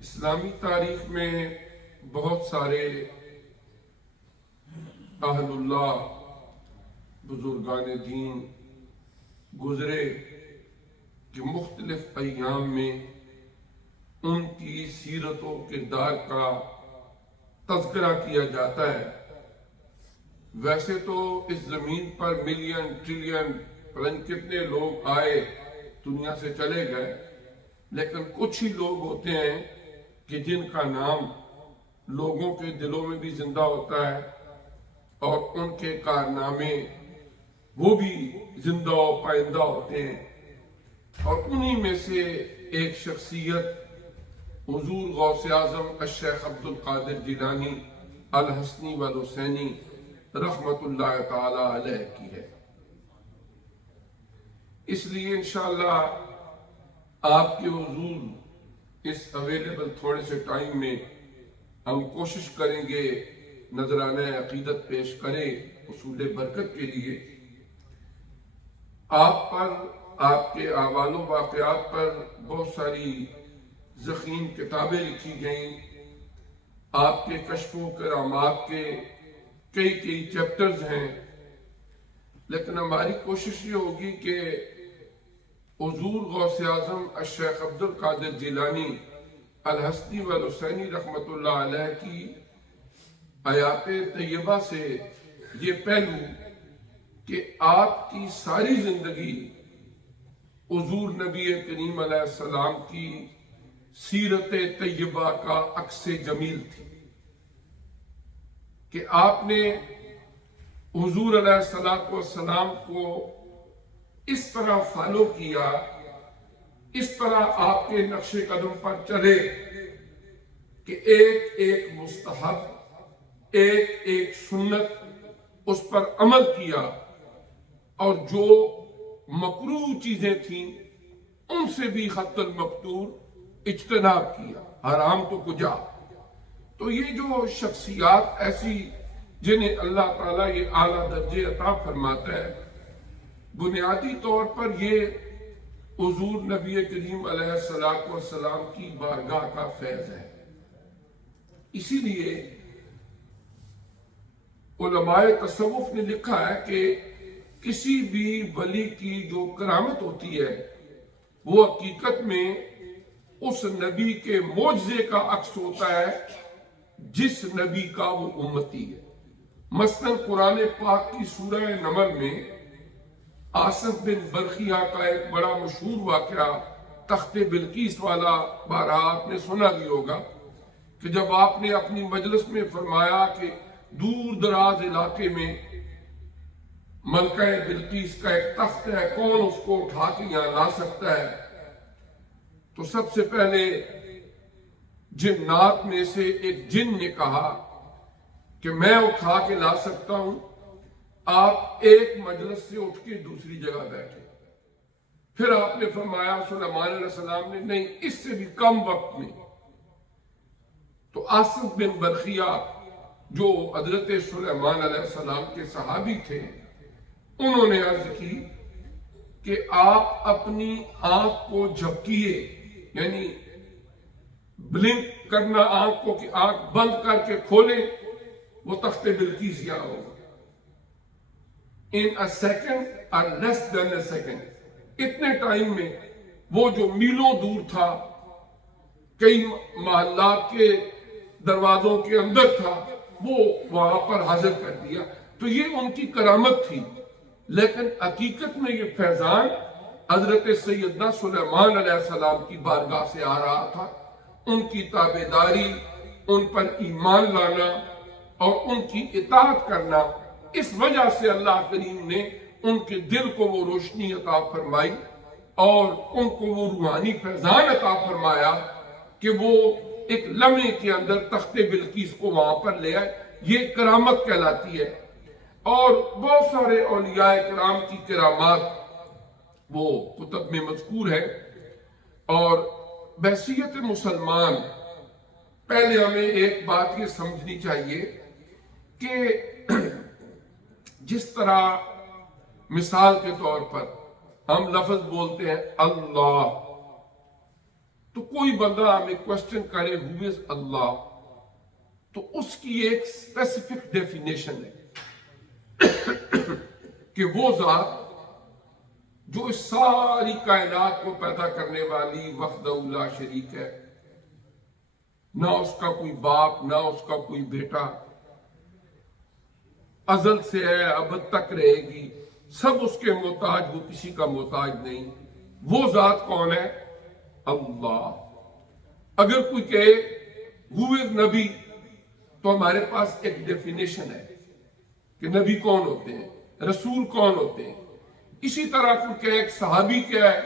اسلامی تاریخ میں بہت سارے اہل اللہ بزرگان دین گزرے کہ مختلف ایام میں ان کی سیرت و کردار کا تذکرہ کیا جاتا ہے۔ ویسے تو اس زمین پر ملین ٹریلین پتہ کتنے لوگ آئے دنیا سے چلے گئے، لیکن کچھ ہی لوگ ہوتے ہیں کہ جن کا نام لوگوں کے دلوں میں بھی زندہ ہوتا ہے اور ان کے کارنامے وہ بھی زندہ و پائندہ ہوتے ہیں، اور انہی میں سے ایک شخصیت حضور غوث اعظم الشیخ عبد القادر جیلانی الحسنی والحسینی رحمت اللہ تعالی علیہ کی ہے۔ اس لیے انشاءاللہ آپ کے حضور اس اویلیبل تھوڑے سے ٹائم میں ہم کوشش کریں گے نذرانہ عقیدت پیش کریں حصول برکت کے لیے۔ آپ پر، آپ کے احوال و واقعات پر بہت ساری ضخیم کتابیں لکھی گئیں، آپ کے کشف و کرامات کے کئی چیپٹرز ہیں، لیکن ہماری کوشش یہ ہوگی کہ حضور غوث اعظم الشیخ عبد القادر جیلانی الحسنی والحسینی رحمت اللہ علیہ کی آیات طیبہ سے یہ پہلو کہ آپ کی ساری زندگی حضور نبی کریم علیہ السلام کی سیرت طیبہ کا عکس جمیل تھی، کہ آپ نے حضور علیہ السلام کو اس طرح فالو کیا، اس طرح آپ کے نقش قدم پر چلے کہ ایک ایک مستحب، ایک سنت اس پر عمل کیا، اور جو مکروہ چیزیں تھیں ان سے بھی حتی المقدور اجتناب کیا، حرام تو کجا۔ تو یہ جو شخصیات ایسی جنہیں اللہ تعالیٰ یہ اعلیٰ درجے عطا فرماتا ہے، بنیادی طور پر یہ حضور نبی کریم علیہ السلام کی بارگاہ کا فیض ہے۔ اسی لیے علماء تصوف نے لکھا ہے کہ کسی بھی ولی کی جو کرامت ہوتی ہے وہ حقیقت میں اس نبی کے معجزے کا عکس ہوتا ہے جس نبی کا وہ امتی ہے۔ مثلا قرآن پاک کی سورہ نمل میں آصف بن برخیہ کا ایک بڑا مشہور واقعہ تخت بلقیس والا بارہ آپ نے سنا بھی ہوگا، کہ جب آپ نے اپنی مجلس میں فرمایا کہ دور دراز علاقے میں ملکہ بلقیس کا ایک تخت ہے، کون اس کو اٹھا کے یہاں لا سکتا ہے؟ تو سب سے پہلے جنات میں سے ایک جن نے کہا کہ میں اٹھا کے لا سکتا ہوں، آپ ایک مجلس سے اٹھ کے دوسری جگہ بیٹھے۔ پھر آپ نے فرمایا سلیمان علیہ السلام نے نہیں، اس سے بھی کم وقت میں۔ تو آصف بن برخیہ جو حضرت سلیمان علیہ السلام کے صحابی تھے، انہوں نے عرض کی کہ آپ اپنی آنکھ کو جھپکیے، یعنی بلنک کرنا آنکھ کو، کہ آنکھ بند کر کے کھولیں، وہ تخت بلقیس یہاں ہوگا۔ in a second or less than a second، اتنے ٹائم میں وہ جو میلوں دور تھا، کئی محلات کے دروازوں کے اندر تھا، وہ وہاں پر حاضر کر دیا۔ تو یہ ان کی کرامت تھی، لیکن حقیقت میں یہ فیضان حضرت سیدنا سلیمان علیہ السلام کی بارگاہ سے آ رہا تھا۔ ان کی تابعداری، ان پر ایمان لانا اور ان کی اطاعت کرنا، اس وجہ سے اللہ کریم نے ان کے دل کو وہ روشنی عطا فرمائی اور ان کو وہ روحانی فیضان عطا فرمایا کہ وہ ایک لمحے کے اندر تخت بلقیس کو وہاں پر لے آئے۔ یہ کرامت کہلاتی ہے۔ اور بہت سارے اولیاء کرام کی کرامات وہ کتب میں مذکور ہے۔ اور بحیثیت مسلمان پہلے ہمیں ایک بات یہ سمجھنی چاہیے کہ جس طرح مثال کے طور پر ہم لفظ بولتے ہیں اللہ، تو تو کوئی بندہ ہمیں کوشچن کرے ہو از اللہ، تو اس کی ایک اسپیسیفک ڈیفینیشن ہے کہ وہ ذات جو اس ساری کائنات کو پیدا کرنے والی وحدہ لا شریک ہے، نہ اس کا کوئی باپ نہ اس کا کوئی بیٹا، ازل سے ہے ابد تک رہے گی، سب اس کے محتاج، وہ کسی کا محتاج نہیں۔ وہ ذات کون ہے؟ اللہ۔ اگر کوئی کہے ہو از نبی، تو ہمارے پاس ایک ڈیفینیشن ہے کہ نبی کون ہوتے ہیں، رسول کون ہوتے ہیں۔ اسی طرح کوئی کہے ایک صحابی کیا ہے،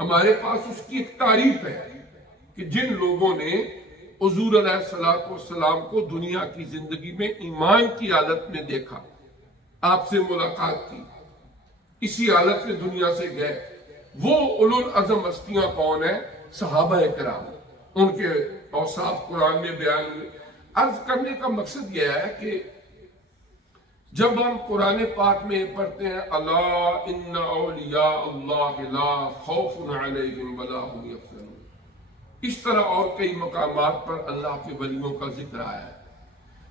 ہمارے پاس اس کی ایک تعریف ہے کہ جن لوگوں نے حضور علیہ السلام کو دنیا کی زندگی میں ایمان کی حالت میں دیکھا، آپ سے ملاقات کی، اسی حالت میں دنیا سے گئے، وہ اولو العزم ہستیاں کون ہیں؟ صحابہ کرام۔ ان کے اوصاف قرآن میں بیان ہوئے۔ عرض کرنے کا مقصد یہ ہے کہ جب ہم قرآن پاک میں پڑھتے ہیں الا ان اولیاء اللہ لا خوف علیہم ولا هم یحزنون، اس طرح اور کئی مقامات پر اللہ کے ولیوں کا ذکر آیا ہے۔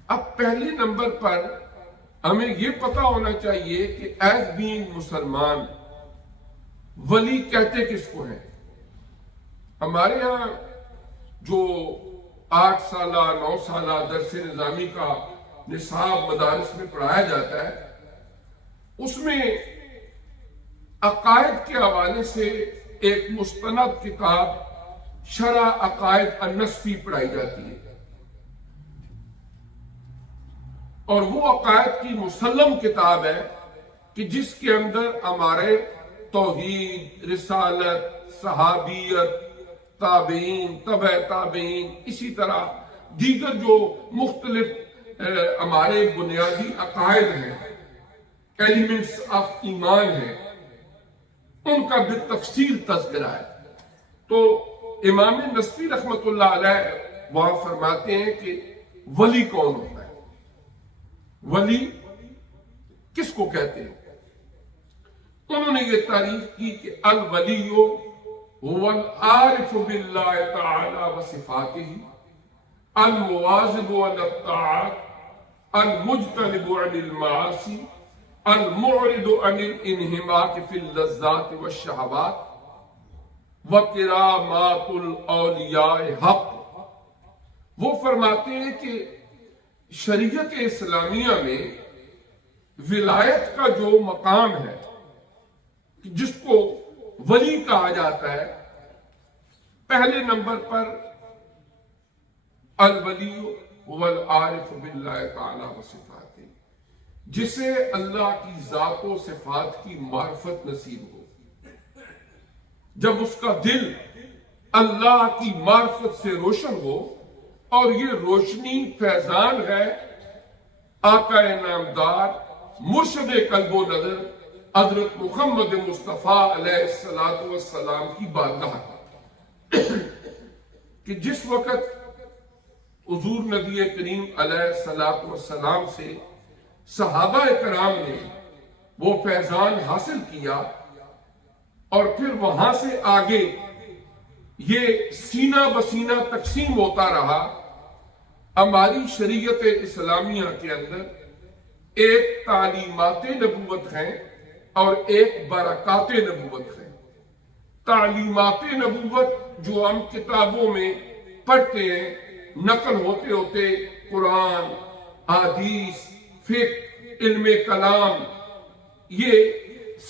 اب پہلے نمبر پر ہمیں یہ پتا ہونا چاہیے کہ ایز بینگ مسلمان ولی کہتے کس کو ہیں؟ ہمارے ہاں جو 8 سالہ 9 سالہ درس نظامی کا نصاب مدارس میں پڑھایا جاتا ہے، اس میں عقائد کے حوالے سے ایک مستند کتاب شرح عقائد النصفی پڑھائی جاتی ہے، اور وہ عقائد کی مسلم کتاب ہے کہ جس کے اندر ہمارے توحید، رسالت، صحابیت، تابعین، تبع تابعین، اسی طرح دیگر جو مختلف ہمارے بنیادی عقائد ہیں، ایلیمنٹس آف ایمان ہیں، ان کا بالتفصیل تذکرہ ہے۔ تو امام نصفی رحمت اللہ علیہ وہاں فرماتے ہیں کہ ولی کون ہوتا ہے، ولی کس کو کہتے ہیں؟ انہوں نے یہ تعریف کی کہ الولی هو العارف باللہ تعالی وصفاتہ المواظب علی الطاعات المجتنب عن المعاصی المعرض عن الانہماک فی اللذات والشہوات وکرامات الاولیاء حق۔ وہ فرماتے ہیں کہ شریعت اسلامیہ میں ولایت کا جو مقام ہے، جس کو ولی کہا جاتا ہے، پہلے نمبر پر الولی هو العارف باللہ تعالی وصفاتہ، جسے اللہ کی ذات و صفات کی معرفت نصیب ہو۔ جب اس کا دل اللہ کی معرفت سے روشن ہو، اور یہ روشنی فیضان ہے آقا نامدار مرشد قلب و نظر حضرت محمد مصطفیٰ علیہ السلام کی بارگاہ کا، کہ جس وقت حضور نبی کریم علیہ السلام سے صحابہ کرام نے وہ فیضان حاصل کیا، اور پھر وہاں سے آگے یہ سینہ بسینہ تقسیم ہوتا رہا۔ ہماری شریعت اسلامیہ کے اندر ایک تعلیمات نبوت ہیں اور ایک برکات نبوت ہیں۔ تعلیمات نبوت جو ہم کتابوں میں پڑھتے ہیں، نقل ہوتے ہوتے قرآن، حدیث، فقہ، علم کلام، یہ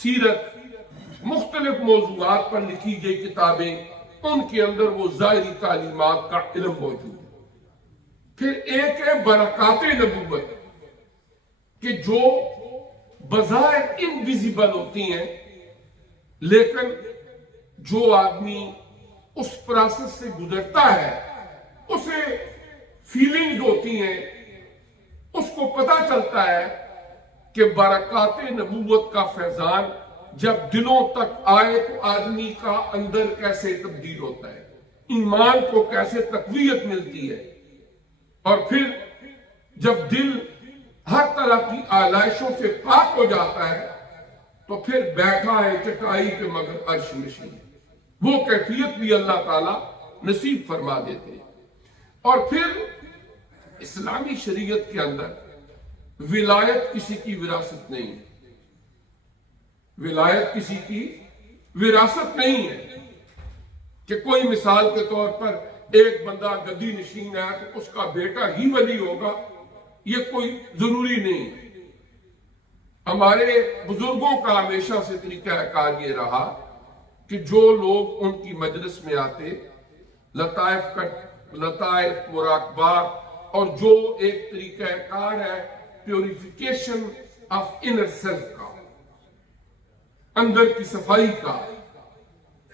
سیرت، مختلف موضوعات پر لکھی گئی کتابیں، ان کے اندر وہ ظاہری تعلیمات کا علم موجود ہے۔ پھر ایک ہے برکات نبوت، کہ جو بظاہر انویزیبل ہوتی ہیں، لیکن جو آدمی اس پروسیس سے گزرتا ہے، اسے فیلنگ ہوتی ہیں، اس کو پتا چلتا ہے کہ برکات نبوت کا فیضان جب دلوں تک آئے تو آدمی کا اندر کیسے تبدیل ہوتا ہے، ایمان کو کیسے تقویت ملتی ہے، اور پھر جب دل ہر طرح کی آلائشوں سے پاک ہو جاتا ہے تو پھر بیٹھا ہے چٹائی کے مگر عرش نشین۔ وہ کیفیت بھی اللہ تعالیٰ نصیب فرما دیتے. اور پھر اسلامی شریعت کے اندر ولایت کسی کی وراثت نہیں ہے. ولایت کسی کی وراثت نہیں ہے کہ کوئی مثال کے طور پر ایک بندہ گدی نشین ہے تو اس کا بیٹا ہی ولی ہوگا. یہ کوئی ضروری نہیں ہے. ہمارے بزرگوں کا ہمیشہ سے طریقہ کار یہ رہا کہ جو لوگ ان کی مجلس میں آتے لطائف مراقبات اور جو ایک طریقہ کار ہے پیوریفیکیشن آف انر سیلف کا، اندر کی صفائی کا،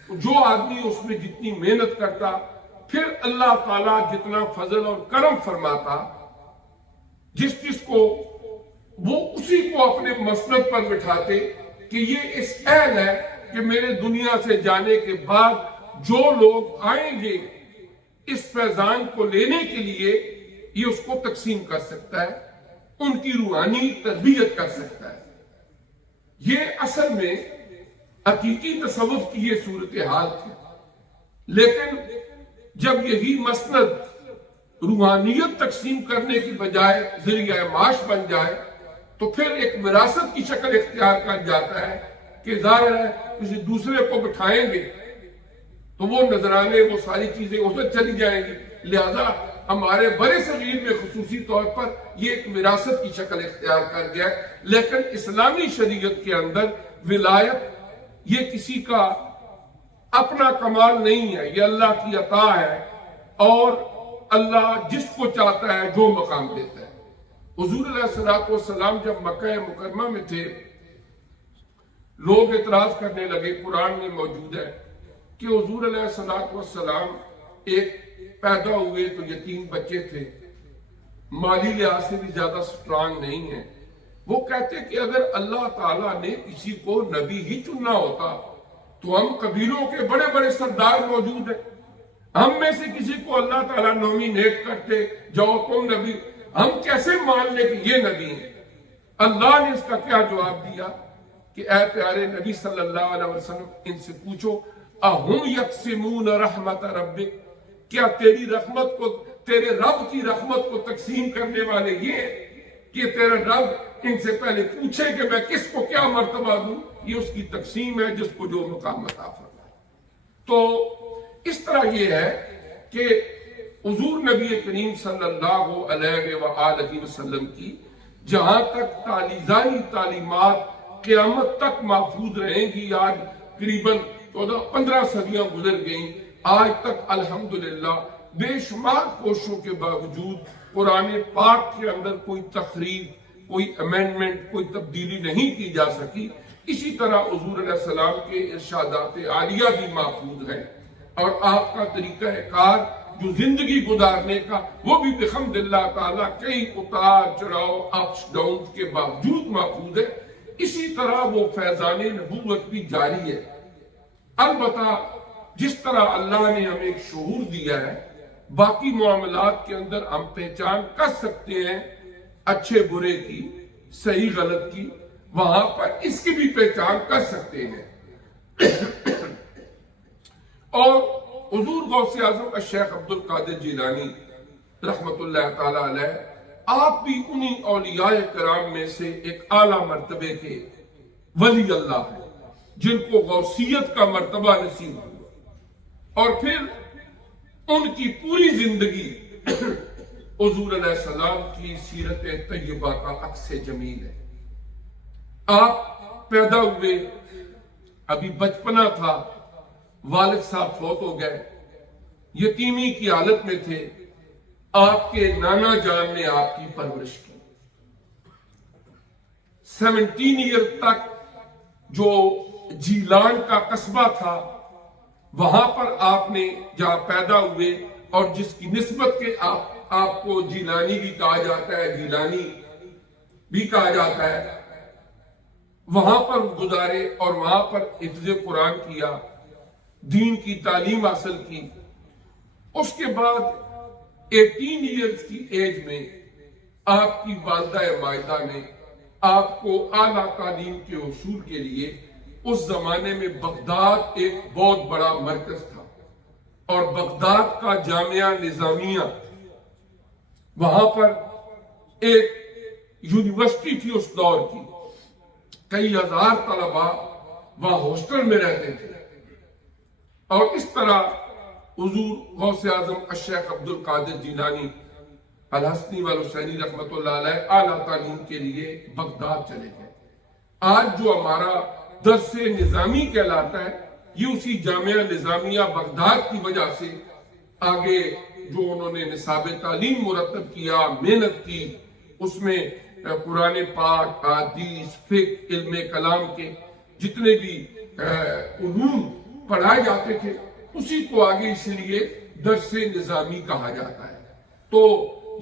جو آدمی اس میں جتنی محنت کرتا پھر اللہ تعالیٰ جتنا فضل اور کرم فرماتا، جس کو وہ اسی کو اپنے مسند پر بٹھاتے کہ یہ اس اہل ہے کہ میرے دنیا سے جانے کے بعد جو لوگ آئیں گے اس فیضان کو لینے کے لیے یہ اس کو تقسیم کر سکتا ہے، ان کی روحانی تربیت کر سکتا ہے. یہ اصل میں حقیقی تصوف کی یہ صورتحال تھی. لیکن جب یہی مسند روحانیت تقسیم کرنے کی بجائے ذریعہ معاش بن جائے تو پھر ایک وراثت کی شکل اختیار کر جاتا ہے کہ ظاہر ہے کسی دوسرے کو بٹھائیں گے تو وہ نذرانے وہ ساری چیزیں اسے چلی جائیں گی. لہذا ہمارے بڑے صغیر میں خصوصی طور پر یہ ایک وراثت کی شکل اختیار کر گیا. لیکن اسلامی شریعت کے اندر ولایت یہ کسی کا اپنا کمال نہیں ہے، یہ اللہ کی عطا ہے اور اللہ جس کو چاہتا ہے جو مقام دیتا ہے. حضور علیہ الصلوۃ والسلام جب مکہ مکرمہ میں تھے لوگ اعتراض کرنے لگے. قرآن میں موجود ہے کہ حضور علیہ الصلوۃ والسلام ایک پیدا ہوئے تو یتیم بچے تھے، مالی لحاظ سے بھی زیادہ سٹرانگ نہیں ہیں. وہ کہتے کہ اگر اللہ تعالیٰ نے کسی کو نبی ہی چننا ہوتا تو ہم قبیلوں کے بڑے بڑے سردار موجود ہیں، ہم میں سے کسی کو اللہ تعالیٰ نومینیٹ کرتے جاؤ تم نبی، ہم کیسے مان لیں کہ یہ نبی ہیں. اللہ نے اس کا کیا جواب دیا کہ اے پیارے نبی صلی اللہ علیہ وسلم ان سے پوچھو اَهُمْ يَقْسِمُونَ رَحْمَةَ رَبِّكَ، کیا تیری رحمت کو، تیرے رب کی رحمت کو تقسیم کرنے والے یہ ہیں کہ تیرا رب ان سے پہلے پوچھے کہ میں کس کو کیا مرتبہ دوں؟ یہ اس کی تقسیم ہے جس کو جو مقام عطا فرمائے. تو اس طرح یہ ہے کہ حضور نبی کریم صلی اللہ علیہ وآلہ وسلم کی جہاں تک تعلیمی تعلیمات قیامت تک محفوظ رہیں گی. آج قریباً 14-15 صدیاں گزر گئیں، آج تک الحمدللہ بے شمار کوششوں کے باوجود قرآن پاک کے اندر کوئی تخریب، کوئی امینڈمنٹ، کوئی تبدیلی نہیں کی جا سکی. اسی طرح حضور علیہ السلام کے ارشادات عالیہ بھی محفوظ ہیں اور آپ کا طریقہ کار جو زندگی گزارنے کا وہ بھی بحمد اللہ تعالیٰ کئی اتار چڑھاؤ اپس ڈاؤن کے باوجود محفوظ ہے. اسی طرح وہ فیضان نبوت بھی جاری ہے. البتہ جس طرح اللہ نے ہمیں ایک شعور دیا ہے، باقی معاملات کے اندر ہم پہچان کر سکتے ہیں اچھے برے کی، صحیح غلط کی، وہاں پر اس کی بھی پہچان کر سکتے ہیں. اور حضور غوث اعظم الشیخ عبد القادر جیلانی رحمت اللہ تعالی علیہ آپ بھی انہی اولیاء کرام میں سے ایک اعلیٰ مرتبے کے ولی اللہ ہیں جن کو غوثیت کا مرتبہ نصیب ہوا. اور پھر ان کی پوری زندگی حضور علیہ السلام کی سیرت طیبہ کا عکس جمیل ہے. آپ پیدا ہوئے، ابھی بچپنا تھا، والد صاحب فوت ہو گئے، یتیمی کی حالت میں تھے. آپ کے نانا جان نے آپ کی پرورش کی. 17 ایئر تک جو جیلان کا قصبہ تھا وہاں پر آپ نے جہاں پیدا ہوئے اور جس کی نسبت کے آپ کو جیلانی بھی کہا جاتا ہے، جیلانی بھی کہا جاتا ہے، وہاں پر گزارے اور وہاں پر حفظ قرآن کیا، دین کی تعلیم حاصل کی. اس کے بعد 18 ایئرز کی ایج میں آپ کی والدہ ماجدہ نے آپ کو اعلیٰ تعلیم کے حصول کے لیے، اس زمانے میں بغداد ایک بہت بڑا مرکز تھا، اور بغداد کا جامعہ نظامیہ، وہاں پر ایک یونیورسٹی تھی اس دور کی، کئی ہزار طلباء وہاں ہاسٹل میں رہتے تھے، اور اس طرح حضور غوث اعظم الشیخ عبد القادر جیلانی الحسنی والحسینی رحمۃ اللہ علیہ اعلیٰ تعلیم کے لیے بغداد چلے گئے۔ آج جو ہمارا درس نظامی کہلاتا ہے، یہ اسی جامعہ نظامیہ بغداد کی وجہ سے آگے جو انہوں نے نصاب تعلیم مرتب کیا، محنت کی، اس میں قرآن پاک، حدیث، فقہ، علم کلام کے جتنے بھی علوم پڑھائے جاتے تھے، اسی کو آگے اس لیے درس نظامی کہا جاتا ہے۔ تو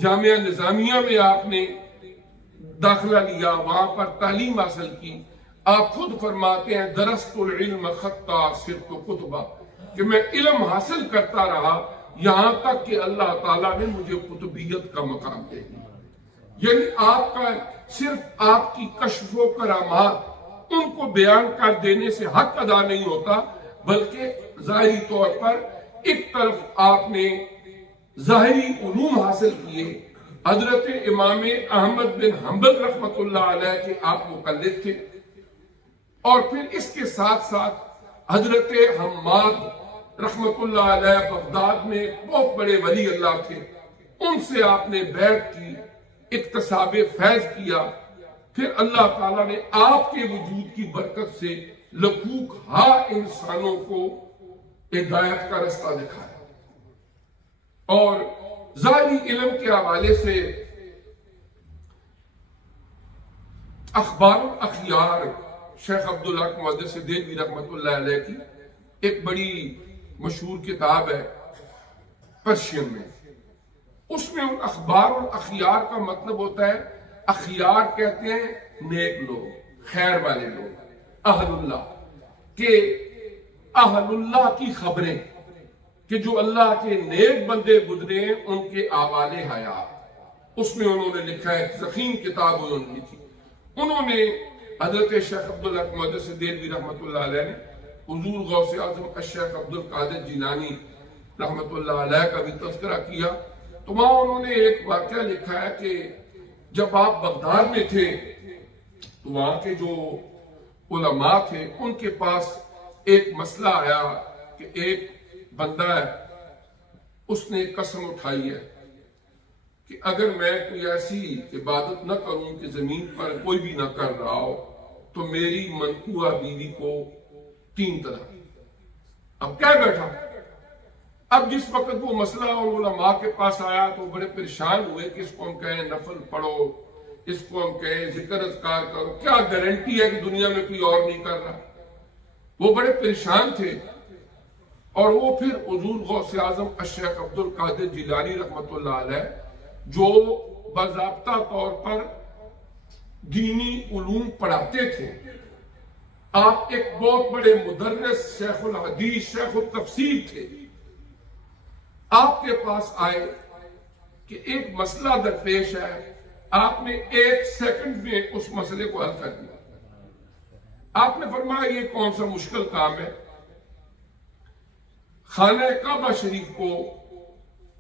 جامعہ نظامیہ میں آپ نے داخلہ لیا، وہاں پر تعلیم حاصل کی۔ آپ خود فرماتے ہیں درست العلم حتی صرت کتبہ، کہ میں علم حاصل کرتا رہا یہاں تک کہ اللہ تعالیٰ نے مجھے قطبیت کا مقام دے دیا۔ یعنی آپ کا صرف آپ کی کشف و کرامات ان کو بیان کر دینے سے حق ادا نہیں ہوتا، بلکہ ظاہری طور پر ایک طرف آپ نے ظاہری علوم حاصل کیے۔ حضرت امام احمد بن حنبل رحمۃ اللہ علیہ کے آپ مقلد تھے، اور پھر اس کے ساتھ ساتھ حضرت حماد رحمۃ اللہ علیہ بغداد میں بہت بڑے ولی اللہ تھے، ان سے آپ نے بیعت کی، اکتساب فیض کیا۔ پھر اللہ تعالیٰ نے آپ کے وجود کی برکت سے لکھوک ہا انسانوں کو ہدایت کا رستہ دکھایا۔ اور ظاہری علم کے حوالے سے اخبار الاخیار شیخ عبدالحق محدث دہلوی رحمۃ اللہ علیہ کی ایک بڑی مشہور کتاب ہے پرشین میں۔ اس میں ان اخبار الاخیار کا مطلب ہوتا ہے، اخیار کہتے ہیں نیک لوگ، خیر والے لوگ، اہل اللہ، کہ اہل اللہ کی خبریں، کہ جو اللہ کے نیک بندے گزرے ہیں ان کے احوال حیات۔ اس میں انہوں نے لکھا ہے، ضخیم کتاب انہوں نے لکھی۔ انہوں نے حضرت شیخ عبدالحق محدث دہلوی رحمۃ اللہ علیہ نے حضور غوث اعظم الشیخ عبد القادر جیلانی رحمۃ اللہ علیہ کا بھی تذکرہ کیا، تو وہاں انہوں نے ایک واقعہ لکھا ہے کہ جب آپ بغداد میں تھے تو وہاں کے جو علماء تھے ان کے پاس ایک مسئلہ آیا کہ ایک بندہ ہے، اس نے قسم اٹھائی ہے کہ اگر میں کوئی ایسی عبادت نہ کروں کہ زمین پر کوئی بھی نہ کر رہا ہو تو میری منقوہ بیوی کو 3 طلاق۔ اب کہہ بیٹھا، اب جس وقت وہ مسئلہ علماء کے پاس آیا تو بڑے پریشان ہوئے کہ اس کو ہم کہیں نفل پڑھو، اس کو ہم کہیں ذکر اذکار کرو، کیا گارنٹی ہے کہ دنیا میں کوئی اور نہیں کر رہا؟ وہ بڑے پریشان تھے، اور وہ پھر حضور غوث اعظم الشیخ عبد القادر جیلانی رحمۃ اللہ علیہ جو باضابطہ طور پر دینی علوم پڑھاتے تھے، آپ ایک بہت بڑے مدرس، شیخ الحدیث، شیخ التفسیر تھے، آپ کے پاس آئے کہ ایک مسئلہ درپیش ہے، آپ نے 1 سیکنڈ میں اس مسئلے کو حل کر دیا۔ آپ نے فرمایا یہ کون سا مشکل کام ہے؟ خانہ کعبہ شریف کو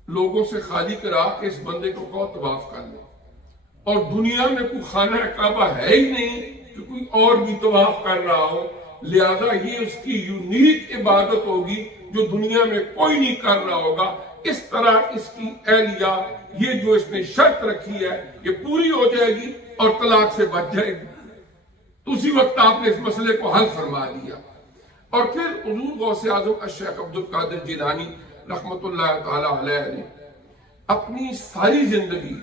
لوگوں سے خالی کرا کہ اس بندے کو کہو طواف کر لے، اور دنیا میں کوئی خانہ کعبہ ہے ہی نہیں کہ کوئی اور بھی طواف کر رہا ہو، لہذا یہ اس کی یونیک عبادت ہوگی جو دنیا میں کوئی نہیں کر رہا ہوگا۔ اس طرح اس کی اہلیہ، یہ جو اس نے شرط رکھی ہے، یہ پوری ہو جائے گی اور طلاق سے بچ جائے گی۔ تو اسی وقت آپ نے اس مسئلے کو حل فرما دیا۔ اور پھر حضور غوث اعظم الشیخ عبد القادر جیلانی رحمۃ اللہ تعالی علیہ نے اپنی ساری زندگی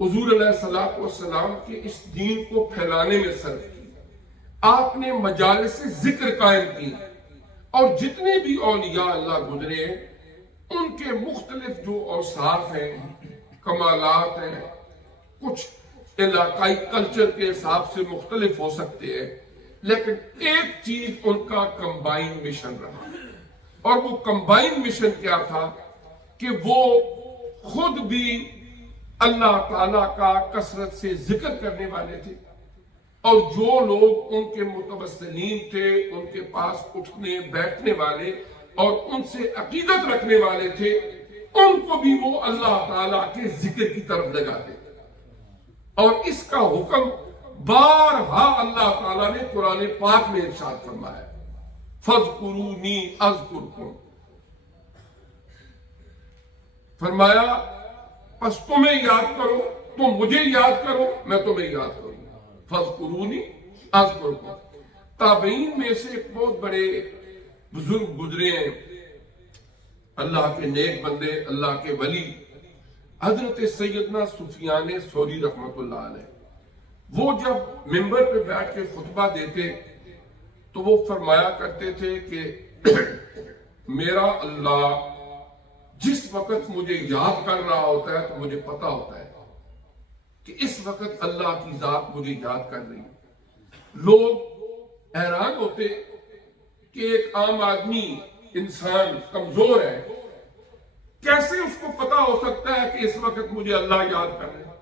حضور علیہ الصلوۃ والسلام کے اس دین کو پھیلانے میں صرف کی۔ آپ نے مجالس ذکر قائم کی، اور جتنے بھی اولیاء اللہ گزرے ہیں ان کے مختلف جو اوصاف ہیں، کمالات ہیں، کچھ علاقائی کلچر کے حساب سے مختلف ہو سکتے ہیں، لیکن ایک چیز ان کا کمبائن مشن رہا، اور وہ کمبائن مشن کیا تھا کہ وہ خود بھی اللہ تعالیٰ کا کثرت سے ذکر کرنے والے تھے، اور جو لوگ ان کے متوسلین تھے، ان کے پاس اٹھنے بیٹھنے والے اور ان سے عقیدت رکھنے والے تھے ان کو بھی وہ اللہ تعالیٰ کے ذکر کی طرف لگاتے. اور اس کا حکم بارہا اللہ تعالیٰ نے قرآن پاک میں ارشاد فرمایا فَاذْكُرُونِي أَذْكُرْكُمْ. فرمایا پس تمہیں یاد کرو، تم مجھے یاد کرو میں تمہیں یاد کروں. فَاذْكُرُونِي أَذْكُرْكُمْ. تابعین میں سے ایک بہت بڑے بزرگ گزرے ہیں، اللہ کے نیک بندے، اللہ کے ولی، حضرت سیدنا سفیان ثوری رحمت اللہ علیہ. وہ جب منبر پہ بیٹھ کے خطبہ دیتے تو وہ فرمایا کرتے تھے کہ میرا اللہ جس وقت مجھے یاد کر رہا ہوتا ہے تو مجھے پتا ہوتا ہے کہ اس وقت اللہ کی ذات مجھے یاد کر رہی ہے. لوگ حیران ہوتے کہ ایک عام آدمی، انسان کمزور ہے، کیسے اس کو پتا ہو سکتا ہے کہ اس وقت مجھے اللہ یاد کر رہے ہیں.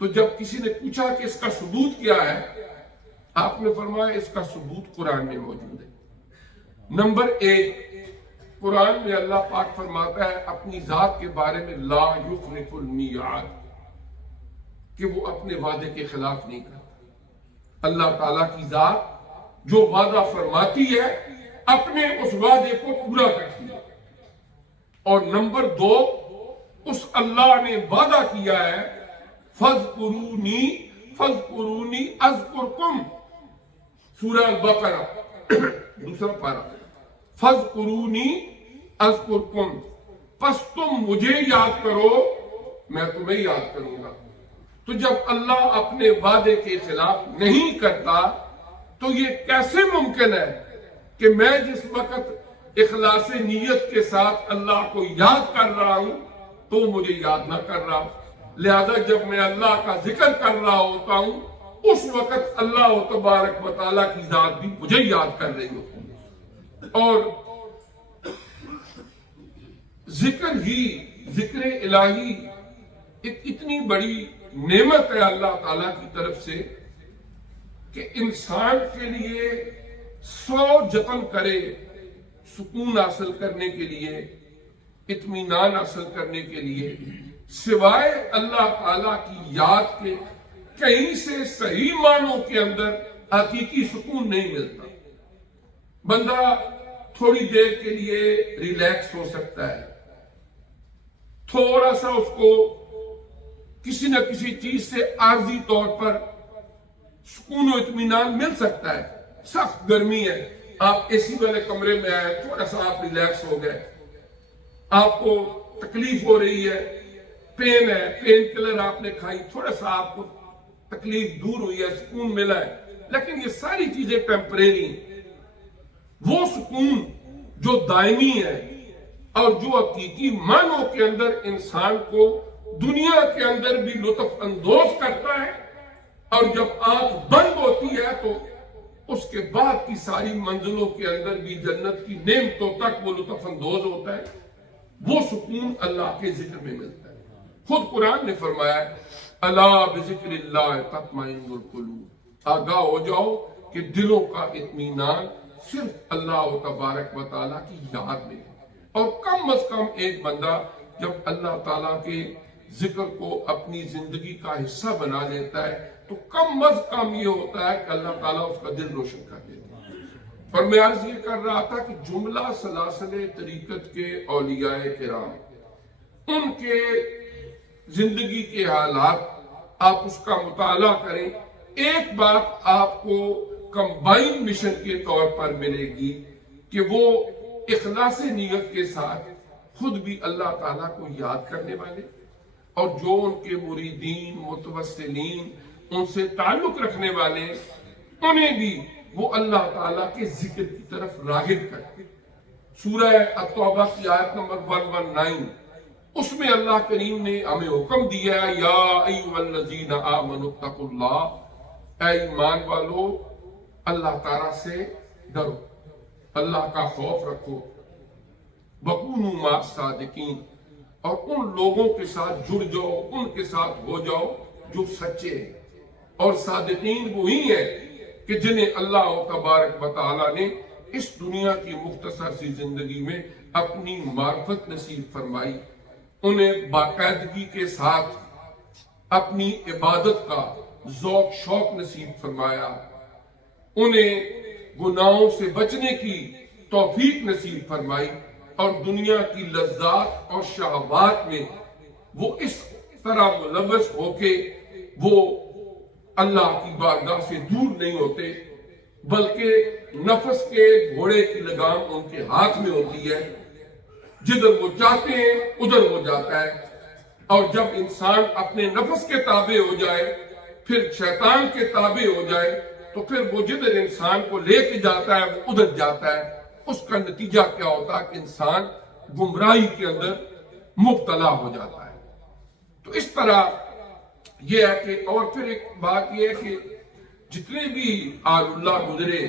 تو جب کسی نے پوچھا کہ اس کا ثبوت کیا ہے، آپ نے فرمایا اس کا ثبوت قرآن میں موجود ہے. نمبر 1، قرآن میں اللہ پاک فرماتا ہے اپنی ذات کے بارے میں لا یخلف المیعاد، کہ وہ اپنے وعدے کے خلاف نہیں کرتا. اللہ تعالیٰ کی ذات جو وعدہ فرماتی ہے اپنے اس وعدے کو پورا کرتی ہے. اور نمبر 2، اس اللہ نے وعدہ کیا ہے فَاذْكُرُونِي فَاذْكُرُونِي أَذْكُرْكُمْ، سورہ البقرہ دوسرا پارہ. فَاذْكُرُونِي أَذْكُرْكُمْ، پس تم مجھے یاد کرو میں تمہیں یاد کروں گا. تو جب اللہ اپنے وعدے کے خلاف نہیں کرتا تو یہ کیسے ممکن ہے کہ میں جس وقت اخلاص نیت کے ساتھ اللہ کو یاد کر رہا ہوں تو مجھے یاد نہ کر رہا. لہذا جب میں اللہ کا ذکر کر رہا ہوتا ہوں اس وقت اللہ تبارک و تعالیٰ کی ذات بھی مجھے یاد کر رہی ہوتی ہے. اور ذکر الہی ایک اتنی بڑی نعمت ہے اللہ تعالیٰ کی طرف سے کہ انسان کے لیے 100 جتن کرے سکون حاصل کرنے کے لیے، اطمینان حاصل کرنے کے لیے، سوائے اللہ تعالیٰ کی یاد کے کہیں سے صحیح معنوں کے اندر حقیقی سکون نہیں ملتا. بندہ تھوڑی دیر کے لیے ریلیکس ہو سکتا ہے، تھوڑا سا اس کو کسی نہ کسی چیز سے عارضی طور پر سکون و اطمینان مل سکتا ہے. سخت گرمی ہے، آپ اے سی والے کمرے میں آئے، تھوڑا سا آپ ریلیکس ہو گئے. آپ کو تکلیف ہو رہی ہے، پین ہے، پین کلر آپ نے کھائی، تھوڑا سا آپ کو تکلیف دور ہوئی ہے، سکون ملا ہے. لیکن یہ ساری چیزیں ٹیمپریری ہیں. وہ سکون جو دائمی ہے اور جو حقیقی معنوں کے اندر انسان کو دنیا کے اندر بھی لطف اندوز کرتا ہے، اور جب آنکھ بند ہوتی ہے تو اس کے بعد کی ساری منزلوں کے اندر بھی جنت کی نعمتوں تک وہ لطف اندوز ہوتا ہے، وہ سکون اللہ کے ذکر میں ملتا ہے. خود قرآن نے فرمایا ہے الا بذکر اللہ تطمئن القلوب، آگاہ ہو جاؤ کہ دلوں کا اطمینان صرف اللہ تبارک و تعالیٰ کی یاد میں ہے. اور کم از کم ایک بندہ جب اللہ تعالیٰ کے ذکر کو اپنی زندگی کا حصہ بنا لیتا ہے تو کم از کم یہ ہوتا ہے کہ اللہ تعالیٰ اس کا دل روشن کر دیتا ہے. اور میں عرض یہ کر رہا تھا کہ جملہ سلاسل طریقت کے اولیاء کرام، ان کے زندگی کے حالات آپ اس کا مطالعہ کریں. ایک بات آپ کو کمبائن مشن کے طور پر ملے گی کہ وہ اخلاص نیت کے ساتھ خود بھی اللہ تعالیٰ کو یاد کرنے والے، اور جو ان کے مریدین متوسلین ان سے تعلق رکھنے والے انہیں بھی وہ اللہ تعالیٰ کے ذکر کی طرف راغب کرتے. سورہ التوبہ کی آیت نمبر 119، اس میں اللہ کریم نے ہمیں حکم دیا ہے یا ایھا الذین آمنوا اتقوا اللہ، اے ایمان والو اللہ تعالیٰ سے ڈرو، اللہ کا خوف رکھو. وکونوا مع الصادقین، اور ان لوگوں کے ساتھ جڑ جاؤ، ان کے ساتھ ہو جاؤ جو سچے ہیں. اور صادقین وہی ہیں کہ جنہیں اللہ تبارک و تعالیٰ نے اس دنیا کی مختصر سی زندگی میں اپنی معرفت نصیب فرمائی، انہیں باقاعدگی کے ساتھ اپنی عبادت کا ذوق شوق نصیب فرمایا، انہیں گناہوں سے بچنے کی توفیق نصیب فرمائی، اور دنیا کی لذات اور شہوات میں وہ اس طرح ملوث ہو کے وہ اللہ کی بارگاہ سے دور نہیں ہوتے، بلکہ نفس کے گھوڑے کی لگام ان کے ہاتھ میں ہوتی ہے، جدھر وہ چاہتے ہیں ادھر وہ جاتا ہے۔ اور جب انسان اپنے نفس کے تابع ہو جائے، پھر شیطان کے تابع ہو جائے، تو پھر وہ جدھر انسان کو لے کے جاتا ہے وہ ادھر جاتا ہے۔ اس کا نتیجہ کیا ہوتا ہے کہ انسان گمراہی کے اندر مبتلا ہو جاتا ہے۔ تو اس طرح یہ ہے کہ، اور پھر ایک بات یہ ہے کہ جتنے بھی آل اللہ گزرے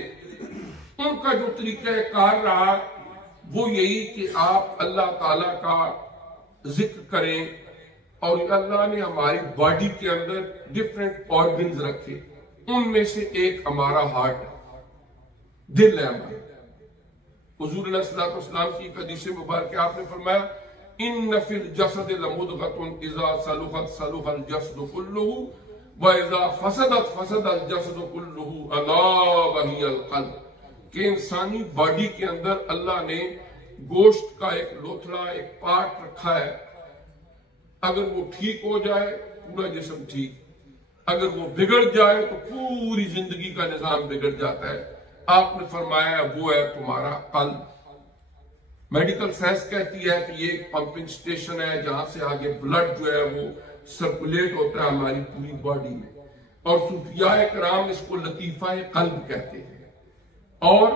ان کا جو طریقہ کار رہا وہ یہی کہ آپ اللہ تعالیٰ کا ذکر کریں، اور اللہ نے ہماری باڈی کے اندر ڈیفرنٹ آرگنز رکھے، ان میں سے ایک ہمارا ہارٹ ہے، دل ہے ہمارا۔ حضور علیہ الصلوۃ والسلام کی ایک حدیث مبارکہ آپ نے فرمایا، ان فی الجسد لمضغۃ اذا صلحت صلح الجسد کلہ واذا فسدت فسد الجسد کلہ الا وہی القلب، کہ انسانی باڈی کے اندر اللہ نے گوشت کا ایک لوتھڑا، ایک پارٹ رکھا ہے، اگر وہ ٹھیک ہو جائے پورا جسم ٹھیک، اگر وہ بگڑ جائے تو پوری زندگی کا نظام بگڑ جاتا ہے۔ آپ نے فرمایا وہ ہے تمہارا قلب۔ میڈیکل سائنس کہتی ہے کہ یہ ایک پمپنگ سٹیشن ہے جہاں سے آگے بلڈ جو ہے وہ سرکولیٹ ہوتا ہے ہماری پوری باڈی میں، اور صوفیاء کرام اس کو لطیفہ قلب کہتے ہیں۔ اور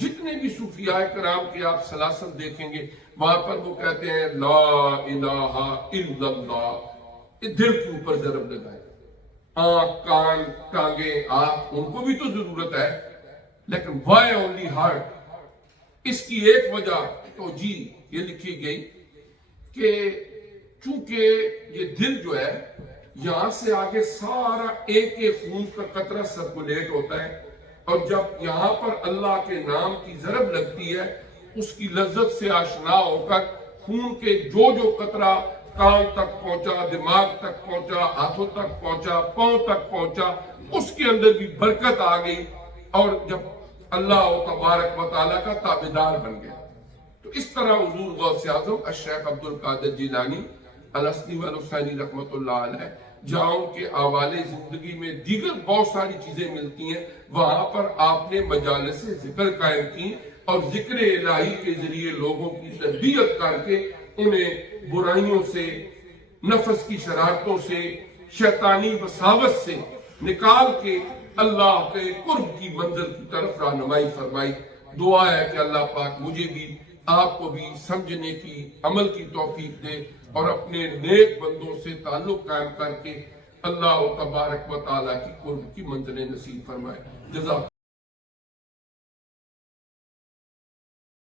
جتنے بھی صوفیاء کرام کے آپ سلاسل دیکھیں گے وہاں پر وہ کہتے ہیں لا الہ الا اللہ، دل کے اوپر ضرب لگائے، آنکھ، کان، ٹانگیں، آپ ان کو بھی تو ضرورت ہے، لیکن وائی اونلی ہارٹ؟ اس کی ایک وجہ تو جی یہ لکھی گئی کہ چونکہ یہ دل جو ہے یہاں سے آگے سارا ایک ایک خون کا قطرہ سرکولیٹ ہوتا ہے، اور جب یہاں پر اللہ کے نام کی ضرب لگتی ہے اس کی لذت سے آشنا ہو کر خون کے جو قطرہ کان تک پہنچا، دماغ تک پہنچا، ہاتھوں تک پہنچا، پاؤں تک پہنچا، اس کے اندر بھی برکت آ گئی، اور جب اللہ تبارک و تعالیٰ کا تابعدار بن گیا۔ تو اس طرح حضور غوث اعظم الشیخ عبد القادر جیلانی الحسنی والحسینی رحمۃ اللہ علیہ، جہاں ان کے احوال زندگی میں دیگر بہت ساری چیزیں ملتی ہیں، وہاں پر آپ نے مجالس ذکر قائم کی اور ذکر الہی کے ذریعے لوگوں کی تربیت کر کے انہیں برائیوں سے، نفس کی شرارتوں سے، شیطانی وساوس سے نکال کے اللہ کے قرب کی منزل کی طرف رہنمائی فرمائی۔ دعا ہے کہ اللہ پاک مجھے بھی آپ کو بھی سمجھنے کی، عمل کی توفیق دے، اور اپنے نیک بندوں سے تعلق قائم کر کے اللہ تبارک و تعالیٰ کی قرب کی منزلیں نصیب فرمائے۔ جزاک